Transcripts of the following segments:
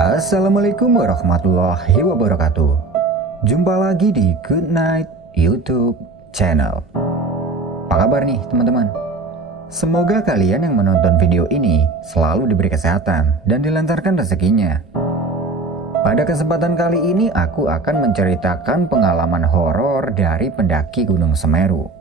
Assalamualaikum warahmatullahi wabarakatuh. Jumpa lagi di Good Night YouTube channel. Apa kabar nih teman-teman? Semoga kalian yang menonton video ini selalu diberi kesehatan dan dilancarkan rezekinya. Pada kesempatan kali ini aku akan menceritakan pengalaman horor dari pendaki Gunung Semeru.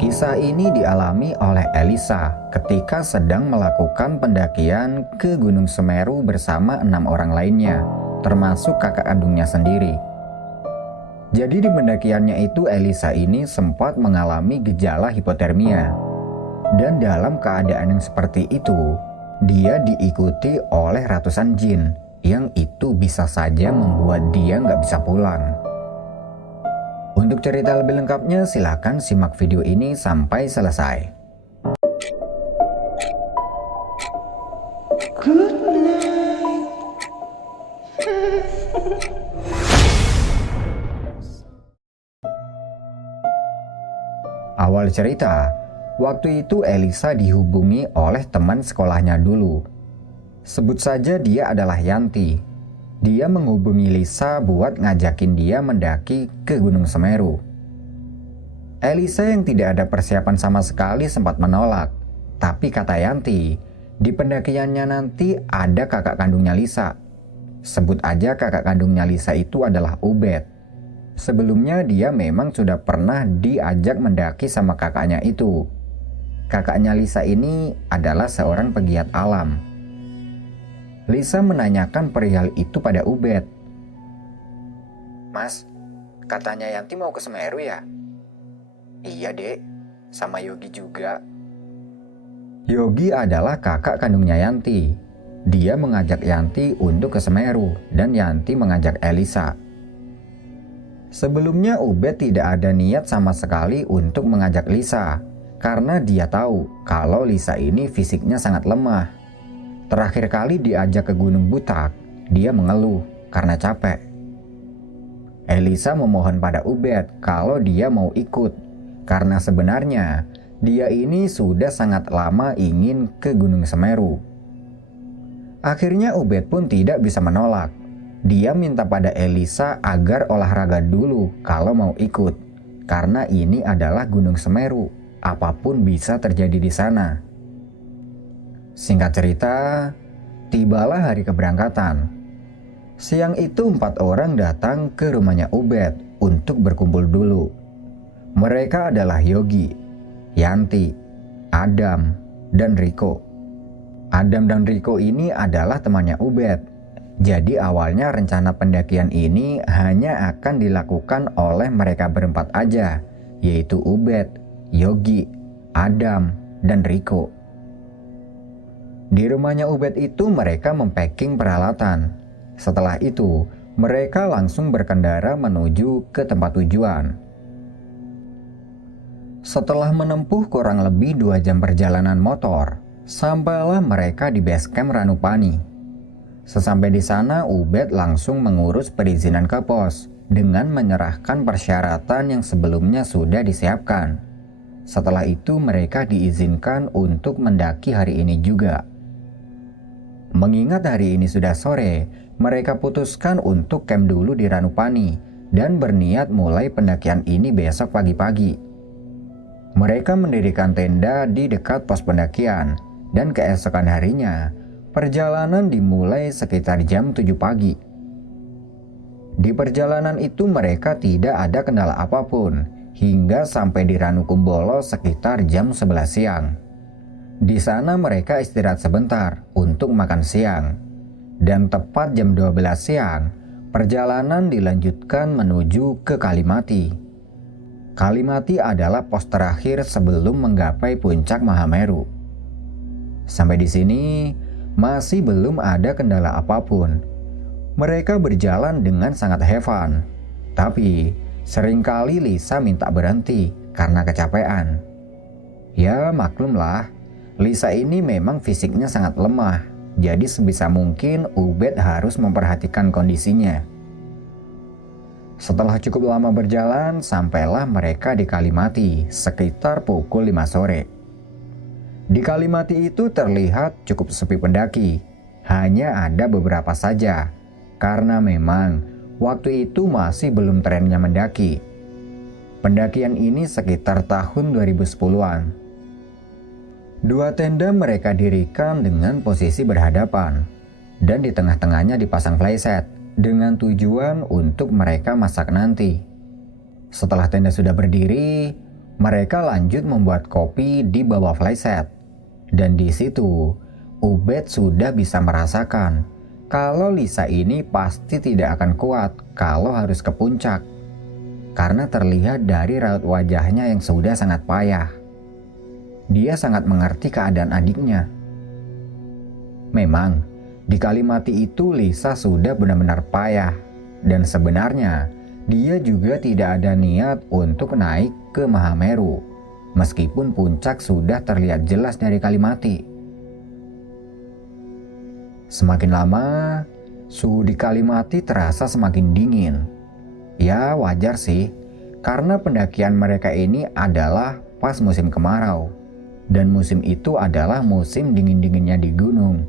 Kisah ini dialami oleh Elisa ketika sedang melakukan pendakian ke Gunung Semeru bersama 6 orang lainnya, termasuk kakak kandungnya sendiri. Jadi di pendakiannya itu Elisa ini sempat mengalami gejala hipotermia. Dan dalam keadaan yang seperti itu, dia diikuti oleh ratusan jin yang itu bisa saja membuat dia nggak bisa pulang. Untuk cerita lebih lengkapnya silakan simak video ini sampai selesai. Good night. Awal cerita, waktu itu Elisa dihubungi oleh teman sekolahnya dulu. Sebut saja dia adalah Yanti. Dia menghubungi Lisa buat ngajakin dia mendaki ke Gunung Semeru. Elisa yang tidak ada persiapan sama sekali sempat menolak. Tapi kata Yanti, di pendakiannya nanti ada kakak kandungnya Lisa. Sebut aja kakak kandungnya Lisa itu adalah Ubed. Sebelumnya dia memang sudah pernah diajak mendaki sama kakaknya itu. Kakaknya Lisa ini adalah seorang pegiat alam. Lisa menanyakan perihal itu pada Ubed. Mas, katanya Yanti mau ke Semeru ya? Iya dek, sama Yogi juga. Yogi adalah kakak kandungnya Yanti. Dia mengajak Yanti untuk ke Semeru dan Yanti mengajak Elisa. Sebelumnya Ubed tidak ada niat sama sekali untuk mengajak Lisa karena dia tahu kalau Lisa ini fisiknya sangat lemah. Terakhir kali diajak ke Gunung Butak, dia mengeluh karena capek. Elisa memohon pada Ubed kalau dia mau ikut, karena sebenarnya dia ini sudah sangat lama ingin ke Gunung Semeru. Akhirnya Ubed pun tidak bisa menolak. Dia minta pada Elisa agar olahraga dulu kalau mau ikut, karena ini adalah Gunung Semeru, apapun bisa terjadi di sana. Singkat cerita, tibalah hari keberangkatan. Siang itu 4 orang datang ke rumahnya Ubed untuk berkumpul dulu. Mereka adalah Yogi, Yanti, Adam, dan Riko. Adam dan Riko ini adalah temannya Ubed. Jadi awalnya rencana pendakian ini hanya akan dilakukan oleh mereka berempat aja, yaitu Ubed, Yogi, Adam, dan Riko. Di rumahnya Ubed itu mereka mempacking peralatan. Setelah itu, mereka langsung berkendara menuju ke tempat tujuan. Setelah menempuh kurang lebih 2 jam perjalanan motor, sampailah mereka di base camp Ranupani. Sesampai di sana, Ubed langsung mengurus perizinan ke pos dengan menyerahkan persyaratan yang sebelumnya sudah disiapkan. Setelah itu mereka diizinkan untuk mendaki hari ini juga. Mengingat hari ini sudah sore, mereka putuskan untuk camp dulu di Ranupani dan berniat mulai pendakian ini besok pagi-pagi. Mereka mendirikan tenda di dekat pos pendakian dan keesokan harinya, perjalanan dimulai sekitar jam 7 pagi. Di perjalanan itu mereka tidak ada kendala apapun hingga sampai di Ranukumbolo sekitar jam 11 siang. Di sana mereka istirahat sebentar untuk makan siang. Dan tepat jam 12 siang, perjalanan dilanjutkan menuju ke Kalimati. Kalimati adalah pos terakhir sebelum menggapai puncak Mahameru. Sampai di sini, masih belum ada kendala apapun. Mereka berjalan dengan sangat have fun. Tapi, seringkali Lisa minta berhenti karena kecapean. Ya maklumlah, Lisa ini memang fisiknya sangat lemah, jadi sebisa mungkin Ubed harus memperhatikan kondisinya. Setelah cukup lama berjalan, sampailah mereka di Kalimati sekitar pukul 5 sore. Di Kalimati itu terlihat cukup sepi pendaki, hanya ada beberapa saja, karena memang waktu itu masih belum trennya mendaki. Pendakian ini sekitar tahun 2010-an. Dua tenda mereka dirikan dengan posisi berhadapan, dan di tengah-tengahnya dipasang playset dengan tujuan untuk mereka masak nanti. Setelah tenda sudah berdiri, mereka lanjut membuat kopi di bawah playset. Dan di situ, Ubed sudah bisa merasakan kalau Lisa ini pasti tidak akan kuat kalau harus ke puncak. Karena terlihat dari raut wajahnya yang sudah sangat payah. Dia sangat mengerti keadaan adiknya. Memang, di Kalimati itu Lisa sudah benar-benar payah. Dan sebenarnya, dia juga tidak ada niat untuk naik ke Mahameru. Meskipun puncak sudah terlihat jelas dari Kalimati. Semakin lama, suhu di Kalimati terasa semakin dingin. Ya wajar sih, karena pendakian mereka ini adalah pas musim kemarau. Dan musim itu adalah musim dingin-dinginnya di gunung.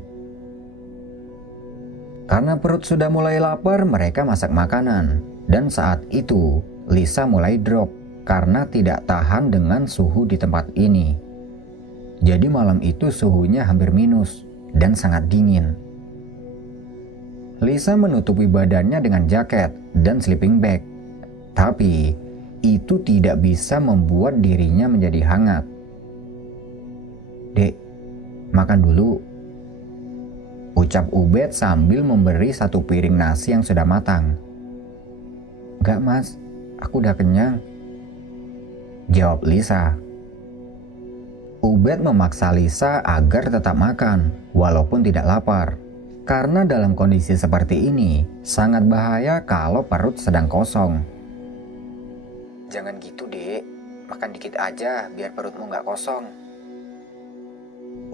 Karena perut sudah mulai lapar, mereka masak makanan. Dan saat itu, Lisa mulai drop karena tidak tahan dengan suhu di tempat ini. Jadi malam itu suhunya hampir minus dan sangat dingin. Lisa menutupi badannya dengan jaket dan sleeping bag. Tapi itu tidak bisa membuat dirinya menjadi hangat. "Dek, makan dulu," ucap Ubed sambil memberi satu piring nasi yang sudah matang. "Enggak mas, aku udah kenyang," jawab Lisa. Ubed memaksa Lisa agar tetap makan walaupun tidak lapar. Karena dalam kondisi seperti ini sangat bahaya kalau perut sedang kosong. "Jangan gitu dek, makan dikit aja biar perutmu nggak kosong,"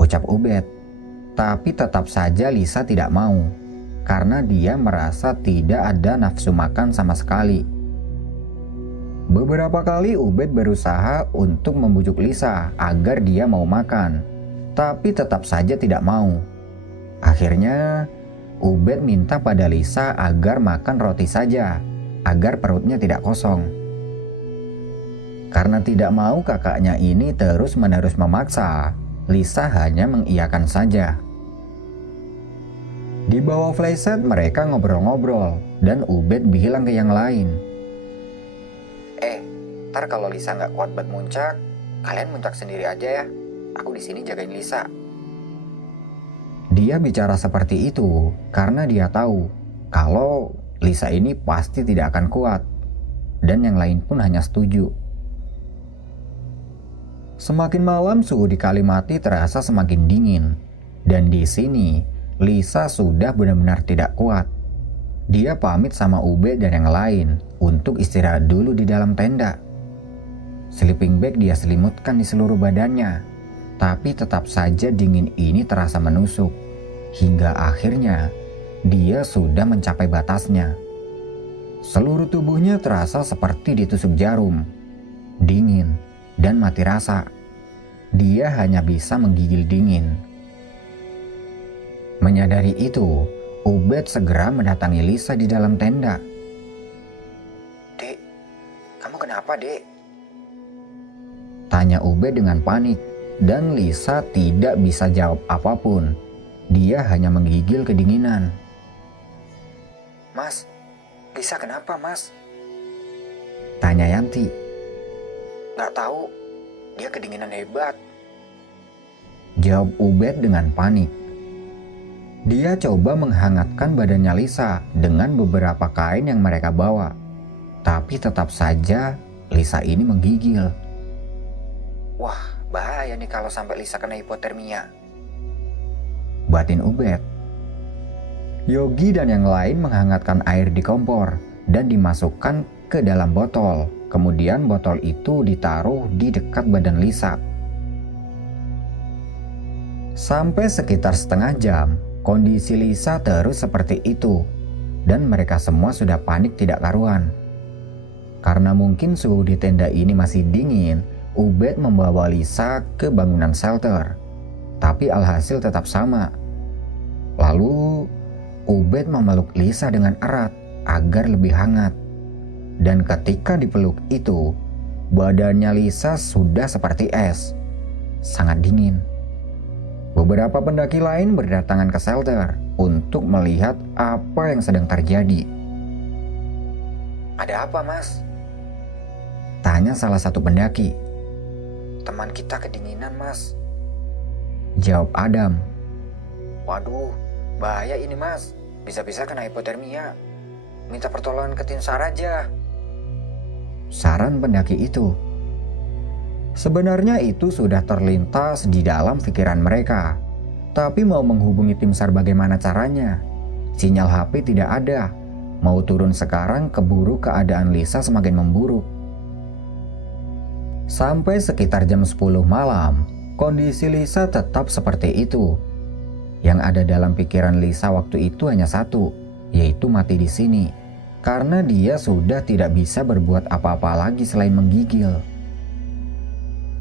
ucap Ubed. Tapi tetap saja Lisa tidak mau, karena dia merasa tidak ada nafsu makan sama sekali. Beberapa kali Ubed berusaha untuk membujuk Lisa agar dia mau makan, tapi tetap saja tidak mau. Akhirnya, Ubed minta pada Lisa agar makan roti saja, agar perutnya tidak kosong. Karena tidak mau kakaknya ini terus-menerus memaksa, Lisa hanya mengiyakan saja. Di bawah playset mereka ngobrol-ngobrol, dan Ubed bilang ke yang lain, "Ntar kalau Lisa nggak kuat buat muncak, kalian muncak sendiri aja ya. Aku di sini jagain Lisa." Dia bicara seperti itu karena dia tahu kalau Lisa ini pasti tidak akan kuat, dan yang lain pun hanya setuju. Semakin malam suhu di Kalimati terasa semakin dingin, dan di sini Lisa sudah benar-benar tidak kuat. Dia pamit sama Ubed dan yang lain untuk istirahat dulu di dalam tenda. Sleeping bag dia selimutkan di seluruh badannya, tapi tetap saja dingin ini terasa menusuk. Hingga akhirnya dia sudah mencapai batasnya. Seluruh tubuhnya terasa seperti ditusuk jarum, dingin dan mati rasa. Dia hanya bisa menggigil dingin. Menyadari itu, Ubed segera mendatangi Lisa di dalam tenda. "Dek, kamu kenapa dek?" tanya Ubed dengan panik, dan Lisa tidak bisa jawab apapun. Dia hanya menggigil kedinginan. "Mas, Lisa kenapa mas?" tanya Yanti. "Nggak tahu, dia kedinginan hebat," jawab Ubed dengan panik. Dia coba menghangatkan badannya Lisa dengan beberapa kain yang mereka bawa. Tapi tetap saja Lisa ini menggigil. "Wah, bahaya nih kalau sampai Lisa kena hipotermia," batin Ubed. Yogi dan yang lain menghangatkan air di kompor dan dimasukkan ke dalam botol. Kemudian botol itu ditaruh di dekat badan Lisa. Sampai sekitar setengah jam, kondisi Lisa terus seperti itu, dan mereka semua sudah panik tidak karuan. Karena mungkin suhu di tenda ini masih dingin, Ubed membawa Lisa ke bangunan shelter. Tapi alhasil tetap sama. Lalu Ubed memeluk Lisa dengan erat agar lebih hangat. Dan ketika dipeluk itu, badannya Lisa sudah seperti es, sangat dingin. Beberapa pendaki lain berdatangan ke shelter untuk melihat apa yang sedang terjadi. "Ada apa, Mas?" tanya salah satu pendaki. "Teman kita kedinginan, Mas," jawab Adam. "Waduh, bahaya ini, Mas. Bisa-bisa kena hipotermia. Minta pertolongan ke tim SAR aja," saran pendaki itu. Sebenarnya itu sudah terlintas di dalam pikiran mereka. Tapi mau menghubungi tim SAR bagaimana caranya? Sinyal HP tidak ada. Mau turun sekarang keburu keadaan Lisa semakin memburuk. Sampai sekitar jam 10 malam, kondisi Lisa tetap seperti itu. Yang ada dalam pikiran Lisa waktu itu hanya satu, yaitu mati di sini. Karena dia sudah tidak bisa berbuat apa-apa lagi selain menggigil.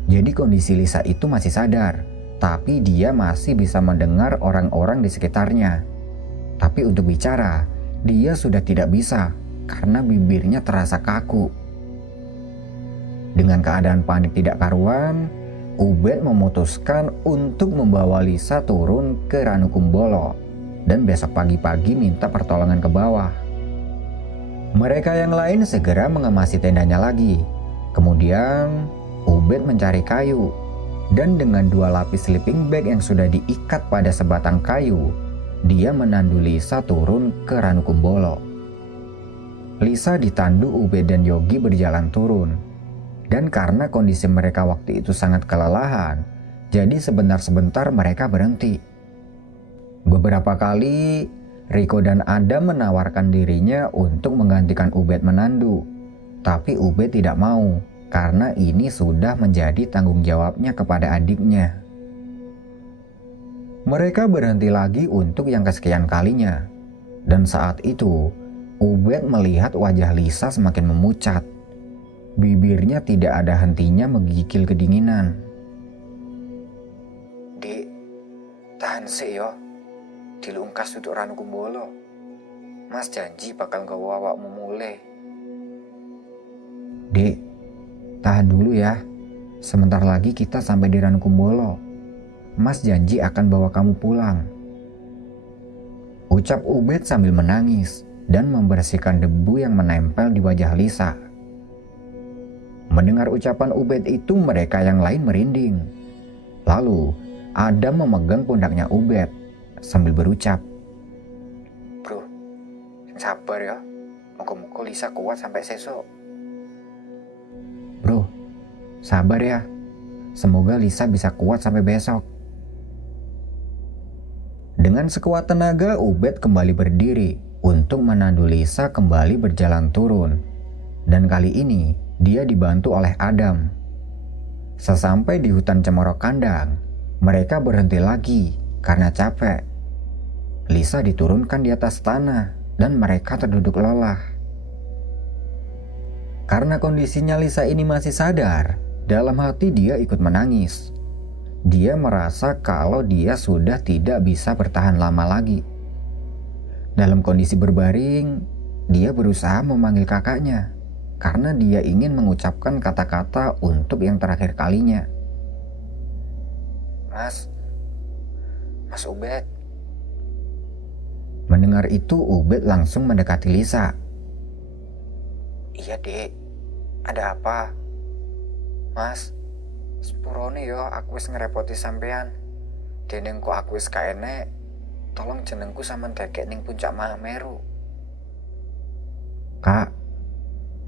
Jadi kondisi Lisa itu masih sadar, tapi dia masih bisa mendengar orang-orang di sekitarnya. Tapi untuk bicara, dia sudah tidak bisa karena bibirnya terasa kaku. Dengan keadaan panik tidak karuan, Ubed memutuskan untuk membawa Lisa turun ke Ranukumbolo dan besok pagi-pagi minta pertolongan ke bawah. Mereka yang lain segera mengemasi tendanya lagi. Kemudian Ubed mencari kayu, dan dengan 2 lapis sleeping bag yang sudah diikat pada sebatang kayu, dia menandu Lisa turun ke Ranukumbolo. Lisa ditandu Ubed dan Yogi berjalan turun. Dan karena kondisi mereka waktu itu sangat kelelahan, jadi sebentar-sebentar mereka berhenti. Beberapa kali, Riko dan Adam menawarkan dirinya untuk menggantikan Ubed menandu. Tapi Ubed tidak mau. Karena ini sudah menjadi tanggung jawabnya kepada adiknya. Mereka berhenti lagi untuk yang kesekian kalinya. Dan saat itu, Ubed melihat wajah Lisa semakin memucat. Bibirnya tidak ada hentinya menggigil kedinginan. "Dek, tahan sih yo. Dilungkas duduk Ranukumbolo. Mas janji bakal nggawa awakmu mulai." "Dek, tahan dulu ya. Sebentar lagi kita sampai di Ranukumbolo. Mas janji akan bawa kamu pulang," ucap Ubed sambil menangis dan membersihkan debu yang menempel di wajah Lisa. Mendengar ucapan Ubed itu, mereka yang lain merinding. Lalu Adam memegang pundaknya Ubed sambil berucap, "Bro, sabar ya. Moga-moga Lisa kuat sampai sesok." "Bro, sabar ya. Semoga Lisa bisa kuat sampai besok." Dengan sekuat tenaga, Ubed kembali berdiri untuk menandu Lisa kembali berjalan turun. Dan kali ini, dia dibantu oleh Adam. Sesampai di hutan cemorok kandang, mereka berhenti lagi karena capek. Lisa diturunkan di atas tanah dan mereka terduduk lelah. Karena kondisinya Lisa ini masih sadar, dalam hati dia ikut menangis. Dia merasa kalau dia sudah tidak bisa bertahan lama lagi. Dalam kondisi berbaring, dia berusaha memanggil kakaknya karena dia ingin mengucapkan kata-kata untuk yang terakhir kalinya. Mas Ubed." Mendengar itu, Ubed langsung mendekati Lisa. "Iya dek, ada apa?" "Mas, sepurone yo aku wis ngerepoti sampean. Deneng kok aku wis kaenek, tolong jenengku sampean dekek ning puncak Mahameru." "Kak,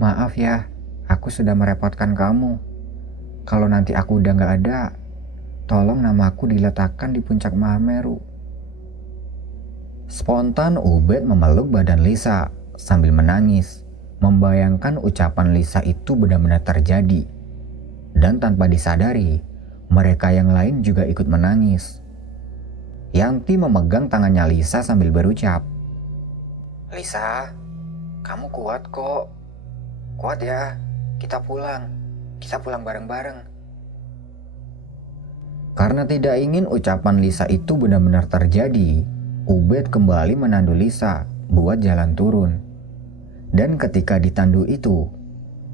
maaf ya, aku sudah merepotkan kamu. Kalau nanti aku udah gak ada, tolong namaku diletakkan di puncak Mahameru." Spontan Ubed memeluk badan Lisa sambil menangis, membayangkan ucapan Lisa itu benar-benar terjadi. Dan tanpa disadari, mereka yang lain juga ikut menangis. Yanti memegang tangannya Lisa sambil berucap, "Lisa, kamu kuat kok. Kuat ya, kita pulang bareng-bareng." Karena tidak ingin ucapan Lisa itu benar-benar terjadi, Ubed kembali menandu Lisa buat jalan turun. Dan ketika ditandu itu,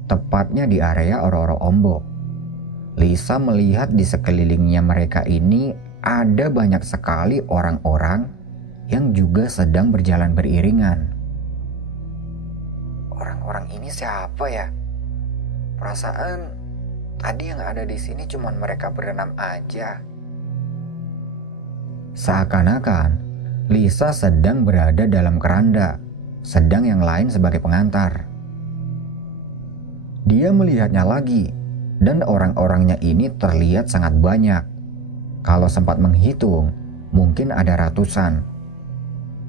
tepatnya di area Ororo Ombok, Lisa melihat di sekelilingnya mereka ini ada banyak sekali orang-orang yang juga sedang berjalan beriringan. Orang-orang ini siapa ya? Perasaan tadi yang ada di sini cuma mereka berenam aja. Seakan-akan Lisa sedang berada dalam keranda, sedang yang lain sebagai pengantar. Dia melihatnya lagi, dan orang-orangnya ini terlihat sangat banyak. Kalau sempat menghitung, mungkin ada ratusan.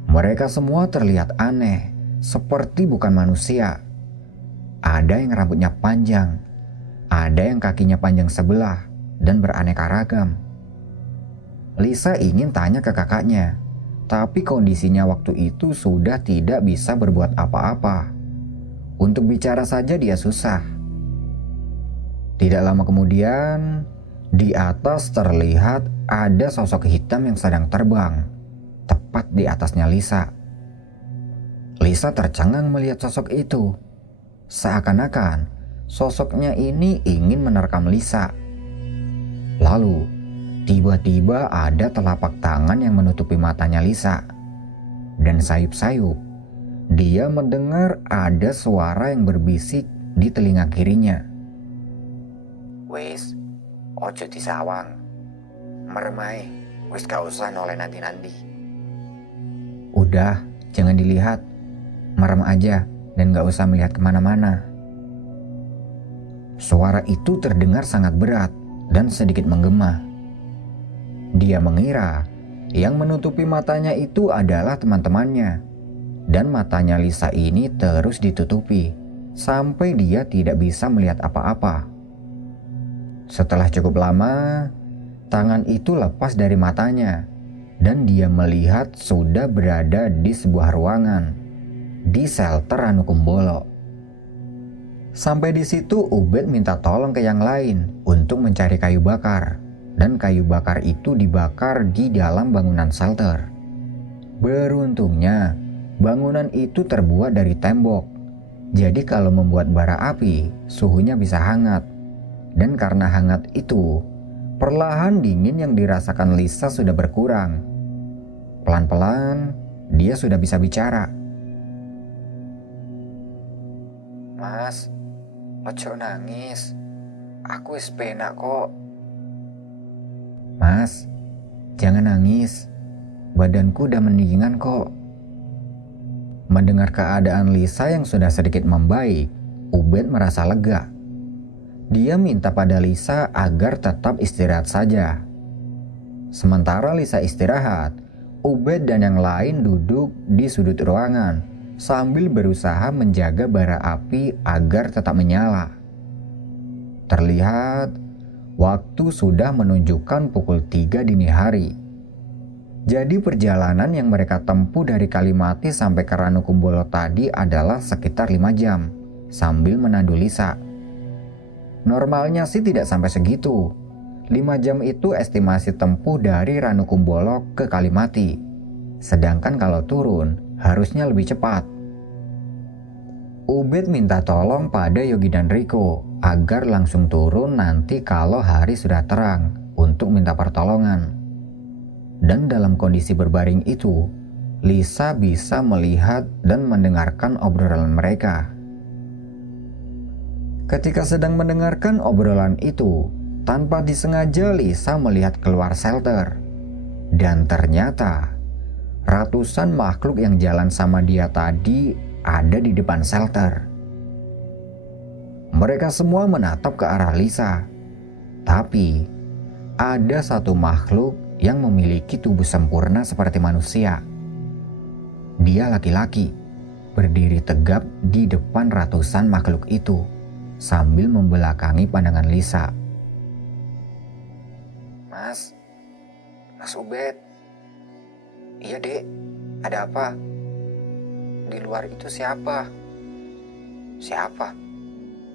Mereka semua terlihat aneh, seperti bukan manusia. Ada yang rambutnya panjang, ada yang kakinya panjang sebelah, dan beraneka ragam. Lisa ingin tanya ke kakaknya, tapi kondisinya waktu itu sudah tidak bisa berbuat apa-apa. Untuk bicara saja dia susah. Tidak lama kemudian, di atas terlihat ada sosok hitam yang sedang terbang, tepat di atasnya Lisa. Lisa tercengang melihat sosok itu. Seakan-akan sosoknya ini ingin menerkam Lisa. Lalu, tiba-tiba ada telapak tangan yang menutupi matanya Lisa. Dan sayup-sayup, dia mendengar ada suara yang berbisik di telinga kirinya. Wis, ojo disawang. Meremai, wis gak usah noleh nanti-nanti. Udah, jangan dilihat. Merem aja dan gak usah melihat kemana-mana. Suara itu terdengar sangat berat dan sedikit menggema. Dia mengira yang menutupi matanya itu adalah teman-temannya. Dan matanya Lisa ini terus ditutupi sampai dia tidak bisa melihat apa-apa. Setelah cukup lama, tangan itu lepas dari matanya dan dia melihat sudah berada di sebuah ruangan di shelter Ranukumbolo. Sampai di situ Ubed minta tolong ke yang lain untuk mencari kayu bakar, dan kayu bakar itu dibakar di dalam bangunan shelter. Beruntungnya, bangunan itu terbuat dari tembok, jadi kalau membuat bara api, suhunya bisa hangat. Dan karena hangat itu, perlahan dingin yang dirasakan Lisa sudah berkurang. Pelan-pelan, dia sudah bisa bicara. Mas, ojo nangis. Aku wis penak kok. Mas, jangan nangis. Badanku udah mendingan kok. Mendengar keadaan Lisa yang sudah sedikit membaik, Ubed merasa lega. Dia minta pada Lisa agar tetap istirahat saja. Sementara Lisa istirahat, Ubed dan yang lain duduk di sudut ruangan sambil berusaha menjaga bara api agar tetap menyala. Terlihat waktu sudah menunjukkan pukul 3 dini hari. Jadi perjalanan yang mereka tempuh dari Kalimati sampai ke Ranukumbolo tadi adalah sekitar 5 jam sambil menandu Lisa. Normalnya sih tidak sampai segitu. 5 jam itu estimasi tempuh dari Ranukumbolo ke Kalimati. Sedangkan kalau turun harusnya lebih cepat. Ubed minta tolong pada Yogi dan Riko agar langsung turun nanti kalau hari sudah terang untuk minta pertolongan. Dan dalam kondisi berbaring itu, Lisa bisa melihat dan mendengarkan obrolan mereka. Ketika sedang mendengarkan obrolan itu, tanpa disengaja Lisa melihat keluar shelter. Dan ternyata, ratusan makhluk yang jalan sama dia tadi ada di depan shelter. Mereka semua menatap ke arah Lisa. Tapi, ada satu makhluk yang memiliki tubuh sempurna seperti manusia. Dia laki-laki, berdiri tegap di depan ratusan makhluk itu, sambil membelakangi pandangan Lisa. Mas Ubed. Iya dek, ada apa? Di luar itu siapa? Siapa?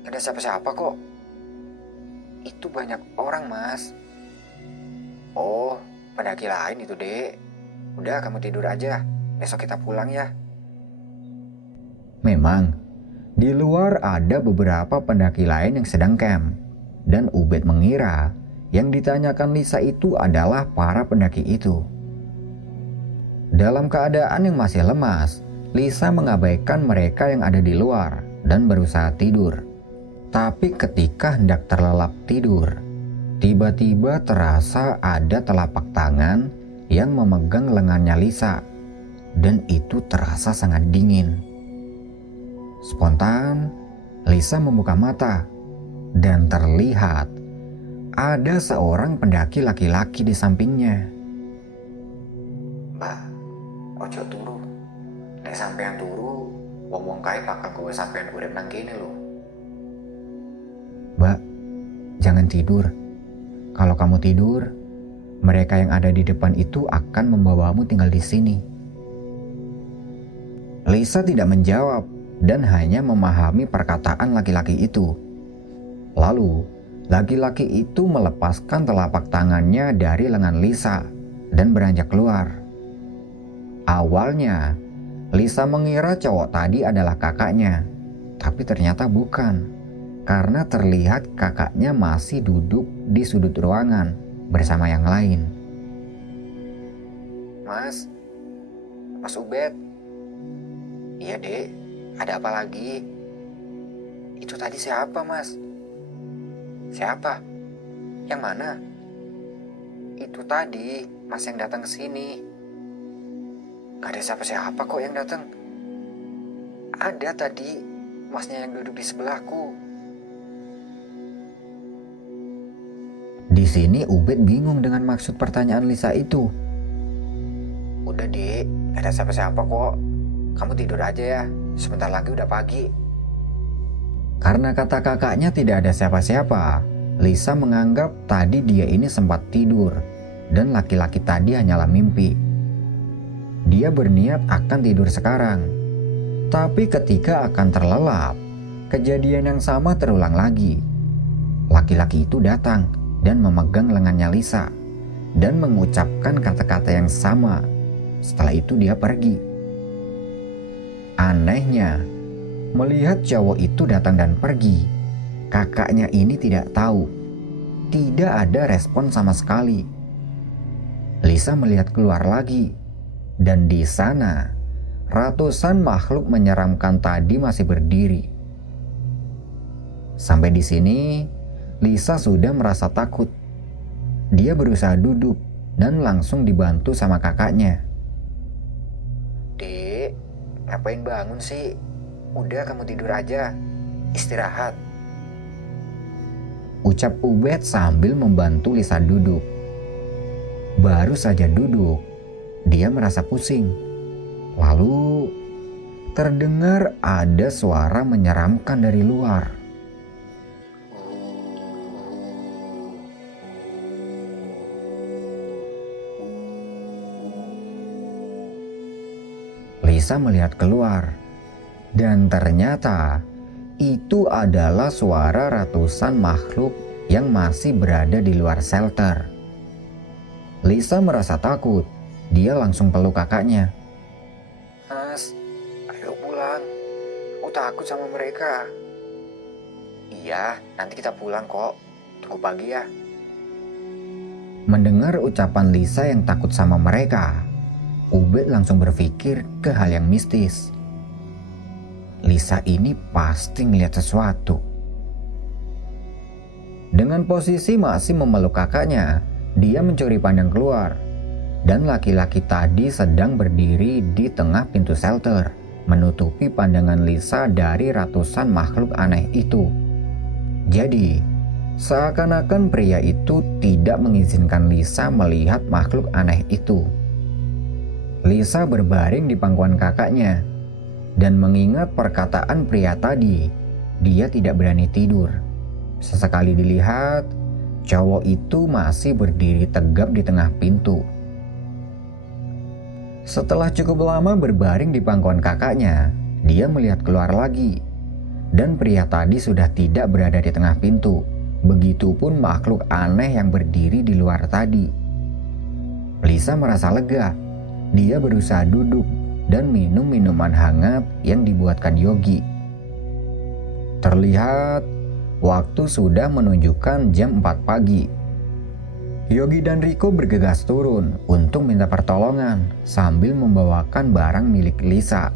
Ada siapa-siapa kok. Itu banyak orang mas. Oh, pendaki lain itu dek. Udah, kamu tidur aja. Besok kita pulang ya. Memang, di luar ada beberapa pendaki lain yang sedang camp. Dan Ubed mengira yang ditanyakan Lisa itu adalah para pendaki itu. Dalam keadaan yang masih lemas, Lisa mengabaikan mereka yang ada di luar dan berusaha tidur. Tapi ketika hendak terlelap tidur, tiba-tiba terasa ada telapak tangan yang memegang lengannya Lisa, dan itu terasa sangat dingin. Spontan, Lisa membuka mata dan terlihat ada seorang pendaki laki-laki di sampingnya. Mbak, ojo turu. Nek sampean turu, wong-wong kae bakal gue sampean urip nang kene lho. Mbak, jangan tidur. Kalau kamu tidur, mereka yang ada di depan itu akan membawamu tinggal di sini. Lisa tidak menjawab dan hanya memahami perkataan laki-laki itu. Lalu, laki-laki itu melepaskan telapak tangannya dari lengan Lisa dan beranjak keluar. Awalnya, Lisa mengira cowok tadi adalah kakaknya, tapi ternyata bukan, karena terlihat kakaknya masih duduk di sudut ruangan bersama yang lain. Mas Ubed. Iya dek, ada apa lagi? Itu tadi siapa mas? Siapa? Yang mana? Itu tadi mas yang datang ke sini. Gak ada siapa-siapa kok yang datang. Ada tadi masnya yang duduk di sebelahku. Di sini Ubed bingung dengan maksud pertanyaan Lisa itu. Udah dek, gak ada siapa-siapa kok. Kamu tidur aja ya, sebentar lagi udah pagi. Karena kata kakaknya tidak ada siapa-siapa, Lisa menganggap tadi dia ini sempat tidur dan laki-laki tadi hanyalah mimpi. Dia berniat akan tidur sekarang. Tapi ketika akan terlelap, kejadian yang sama terulang lagi. Laki-laki itu datang dan memegang lengannya Lisa dan mengucapkan kata-kata yang sama. Setelah itu dia pergi. Anehnya, melihat cowok itu datang dan pergi, kakaknya ini tidak tahu. Tidak ada respon sama sekali. Lisa melihat keluar lagi, dan di sana ratusan makhluk menyeramkan tadi masih berdiri. Sampai di sini, Lisa sudah merasa takut. Dia berusaha duduk dan langsung dibantu sama kakaknya. Dek, ngapain bangun sih? Udah kamu tidur aja, istirahat. Ucap Ubed sambil membantu Lisa duduk. Baru saja duduk, dia merasa pusing. Lalu terdengar ada suara menyeramkan dari luar. Lisa melihat keluar, dan ternyata itu adalah suara ratusan makhluk yang masih berada di luar shelter. Lisa merasa takut. Dia langsung peluk kakaknya. Mas, ayo pulang. Aku takut sama mereka. Iya, nanti kita pulang kok. Tunggu pagi ya. Mendengar ucapan Lisa yang takut sama mereka, Ubed langsung berpikir ke hal yang mistis. Lisa ini pasti ngeliat sesuatu. Dengan posisi masih memeluk kakaknya, dia mencuri pandang keluar. Dan laki-laki tadi sedang berdiri di tengah pintu shelter, menutupi pandangan Lisa dari ratusan makhluk aneh itu. Jadi, seakan-akan pria itu tidak mengizinkan Lisa melihat makhluk aneh itu. Lisa berbaring di pangkuan kakaknya, dan mengingat perkataan pria tadi, dia tidak berani tidur. Sesekali dilihat, cowok itu masih berdiri tegap di tengah pintu. Setelah cukup lama berbaring di pangkuan kakaknya, dia melihat keluar lagi, dan pria tadi sudah tidak berada di tengah pintu. Begitupun makhluk aneh yang berdiri di luar tadi. Lisa merasa lega dia berusaha duduk dan minum minuman hangat yang dibuatkan Yogi. Terlihat waktu sudah menunjukkan jam 4 pagi. Yogi dan Riko bergegas turun untuk minta pertolongan sambil membawakan barang milik Lisa.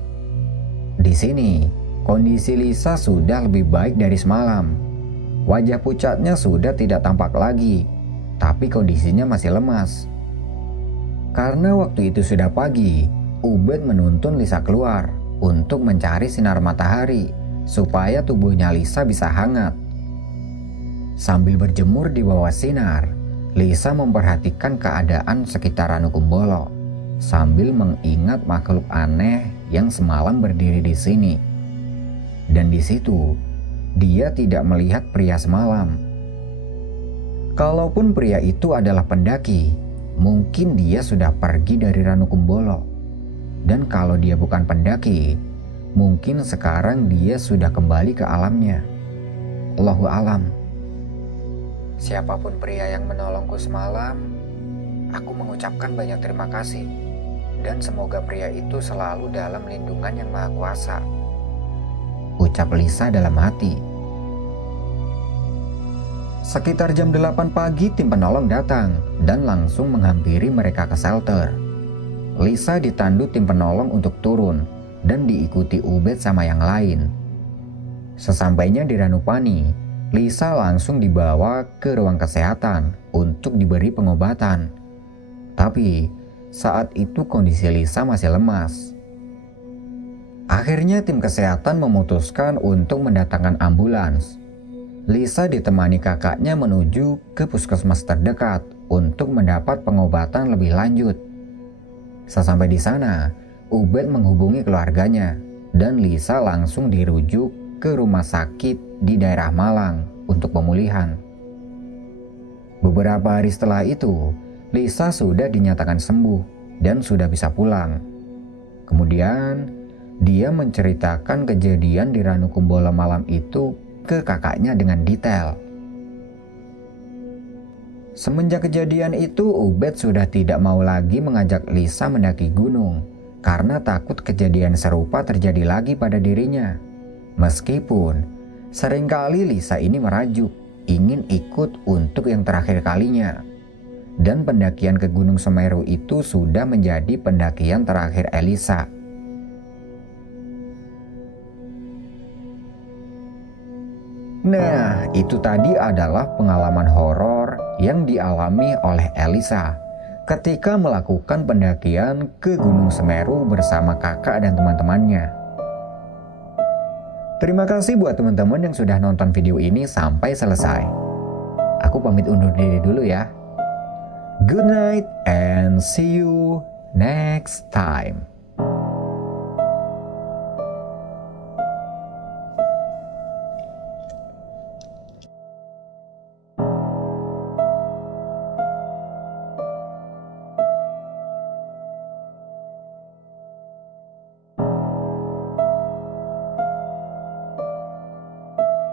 Di sini, kondisi Lisa sudah lebih baik dari semalam. Wajah pucatnya sudah tidak tampak lagi, tapi kondisinya masih lemas. Karena waktu itu sudah pagi, Ubed menuntun Lisa keluar untuk mencari sinar matahari supaya tubuhnya Lisa bisa hangat. Sambil berjemur di bawah sinar, Lisa memperhatikan keadaan sekitar Ranukumbolo sambil mengingat makhluk aneh yang semalam berdiri di sini. Dan di situ, dia tidak melihat pria semalam. Kalaupun pria itu adalah pendaki, mungkin dia sudah pergi dari Ranukumbolo. Dan kalau dia bukan pendaki, mungkin sekarang dia sudah kembali ke alamnya. Allahu alam. Siapapun pria yang menolongku semalam, aku mengucapkan banyak terima kasih. Dan semoga pria itu selalu dalam lindungan yang maha kuasa, ucap Lisa dalam hati. Sekitar jam 8 pagi tim penolong datang dan langsung menghampiri mereka ke shelter. Lisa ditandu tim penolong untuk turun dan diikuti Ubed sama yang lain. Sesampainya di Ranupani, Lisa langsung dibawa ke ruang kesehatan untuk diberi pengobatan. Tapi saat itu kondisi Lisa masih lemas. Akhirnya tim kesehatan memutuskan untuk mendatangkan ambulans. Lisa ditemani kakaknya menuju ke puskesmas terdekat untuk mendapat pengobatan lebih lanjut. Sesampai di sana, Ubed menghubungi keluarganya dan Lisa langsung dirujuk ke rumah sakit di daerah Malang untuk pemulihan. Beberapa hari setelah itu, Lisa sudah dinyatakan sembuh dan sudah bisa pulang. Kemudian, dia menceritakan kejadian di Ranukumbolo malam itu ke kakaknya dengan detail. Semenjak kejadian itu, Ubed sudah tidak mau lagi mengajak Lisa mendaki gunung karena takut kejadian serupa terjadi lagi pada dirinya. Meskipun seringkali Lisa ini merajuk ingin ikut untuk yang terakhir kalinya. Dan pendakian ke Gunung Semeru itu sudah menjadi pendakian terakhir Elisa. Nah, itu tadi adalah pengalaman horor yang dialami oleh Elisa ketika melakukan pendakian ke Gunung Semeru bersama kakak dan teman-temannya. Terima kasih buat teman-teman yang sudah nonton video ini sampai selesai. Aku pamit undur diri dulu ya. Good night and see you next time.